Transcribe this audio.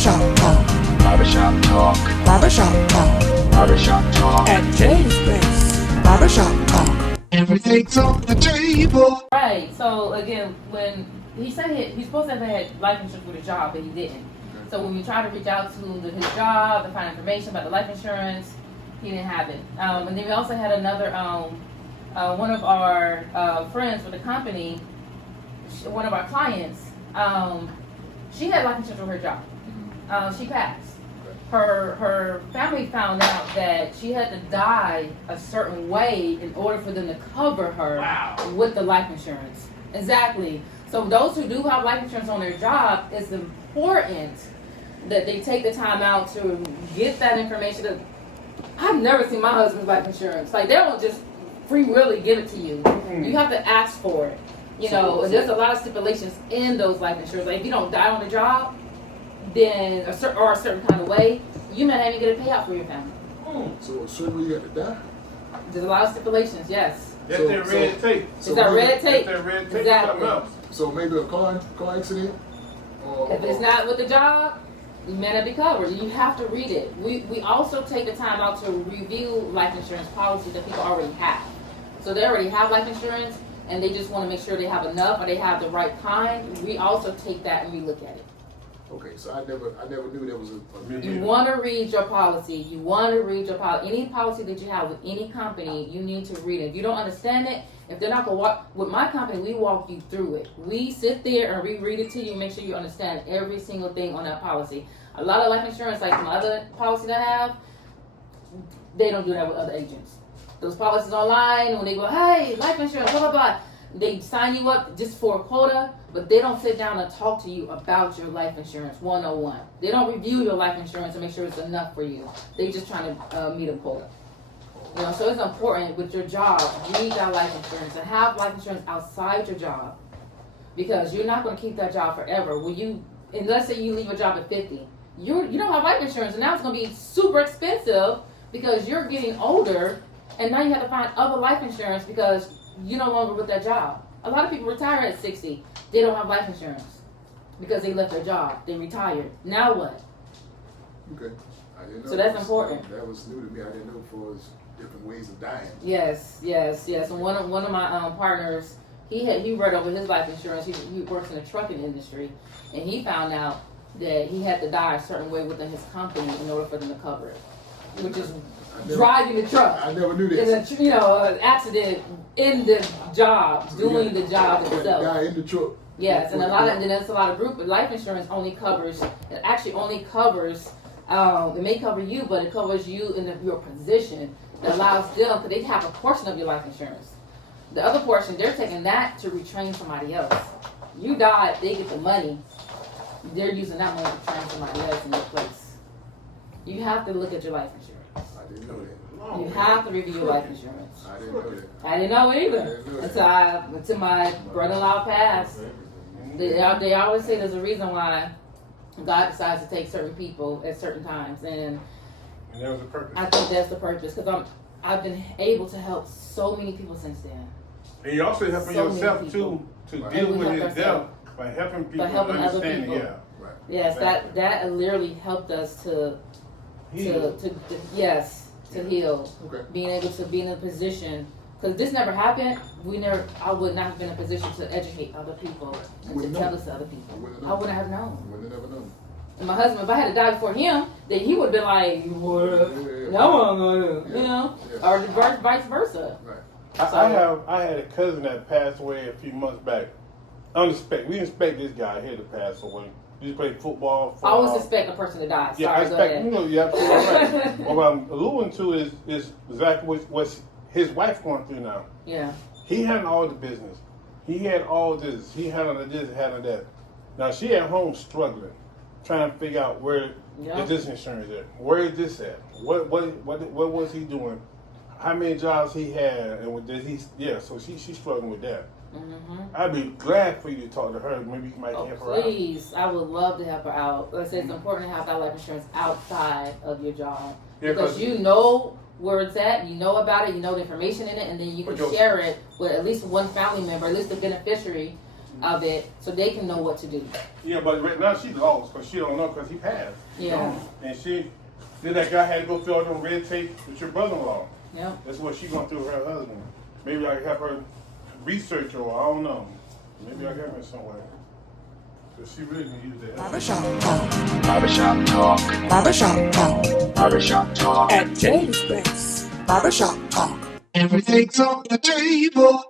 Shop talk. Barbershop talk. Barbershop talk. Barbershop talk. At Jay's place. Barbershop talk. Everything's on the table. Right. So again, when he said he's supposed to have had life insurance with a job, but he didn't. So when we tried to reach out to his job to find information about the life insurance, he didn't have it. And then we also had another one of our friends with the company, one of our clients. She had life insurance with her job. She passed. Her family found out that she had to die a certain way in order for them to cover her with the life insurance. Exactly. So those who do have life insurance on their job, it's important that they take the time out to get that information. I've never seen my husband's life insurance. Like, they don't just free willy give it to you. You have to ask for it. You know, and there's a lot of stipulations in those life insurance. Like, if you don't die on the job, then a certain kind of way, you may not even get a payout for your family. So when you got to die? There's a lot of stipulations, yes. That's that red tape. It's that red tape. That's that red tape. Exactly. Something else. So maybe a car accident? If it's not with the job, you may not be covered. You have to read it. We also take the time out to review life insurance policies that people already have. So they already have life insurance, and they just want to make sure they have enough or they have the right kind. We also take that and we look at it. Okay, so I never knew there was a You want to read your policy. You want to read your policy. Any policy that you have with any company, you need to read it. If you don't understand it, if they're not going to walk, with my company, we walk you through it. We sit there and we read it to you, make sure you understand every single thing on that policy. A lot of life insurance, like my other policy that I have, they don't do that with other agents. Those policies online, when they go, hey, life insurance, blah, blah, blah, they sign you up just for a quota, but they don't sit down and talk to you about your life insurance 101. They don't review your life insurance and make sure it's enough for you. They just trying to meet a quota. You know, so it's important with your job, read that life insurance and have life insurance outside your job, because you're not going to keep that job forever. And let's say you leave a job at 50, you don't have life insurance, and now it's going to be super expensive because you're getting older, and now you have to find other life insurance because you're no longer with that job. A lot of people retire at 60. They don't have life insurance because they left their job. They retired. Now what? Okay. I didn't know. So that's important. That was new to me. I didn't know for different ways of dying. Yes. And one of my partners, he read over his life insurance. He works in the trucking industry, and he found out that he had to die a certain way within his company in order for them to cover it, which is driving the truck. I never knew this. In an accident in the job, doing the job itself. Die in the truck. Yes, and that's a lot of group life insurance only covers. It actually only covers. It may cover you, but it covers you in your position. That allows them, because they have a portion of your life insurance. The other portion, they're taking that to retrain somebody else. You died, they get the money. They're using that money to train somebody else in your place. You have to look at your life insurance. I didn't know that. You have to review your life insurance. I didn't know that. I didn't know it either until my brother-in-law passed. They always say there's a reason why God decides to take certain people at certain times, and that was the purpose. I think that's the purpose, because I've been able to help so many people since then. And you're also helping So yourself many too to And deal we with help his death ourselves. by helping people By helping other understand. people. Yeah. Right. Yes, Exactly. that literally helped us to Heal. heal. Okay. Being able to be in a position, because this never happened. I would not have been in a position to educate other people and to Wouldn't tell know. this to other people. Wouldn't I know. wouldn't have known. Wouldn't have never known. And my husband, if I had to die before him, then he would have been like, no, I'm gonna, you know, or vice versa. Right. I had a cousin that passed away a few months back. Unexpected. We didn't expect this guy here to pass away. He just played football. I always expect a person to die. Yeah, Sorry, I go expect. ahead. You know, you're absolutely right. What I'm alluding to is exactly what his wife going through now. Yeah. He had all the business. He had all this. He had this, had that. Now she at home struggling, trying to figure out where is this insurance at? Where is this at? What was he doing? How many jobs he had, and did he? Yeah, so she's struggling with that. Mm-hmm. I'd be glad for you to talk to her. Maybe you might help her out. Please, I would love to help her out. Like I said, it's important to have that life insurance outside of your job, Yeah, because you know where it's at, you know about it, you know the information in it, and then you can share it with at least one family member, at least the beneficiary, of it so they can know what to do. Yeah, but right now she's lost because she don't know because he passed. Yeah. And then that guy had to go through all them red tape with your brother-in-law. Yep. That's what she going through with her husband. Maybe I can help her research or I don't know. Maybe I can help her somewhere. Because she really can use that. Barbershop talk. Barbershop talk. Barbershop talk. Barbershop talk. At James Place. Barbershop talk. Everything's on the table.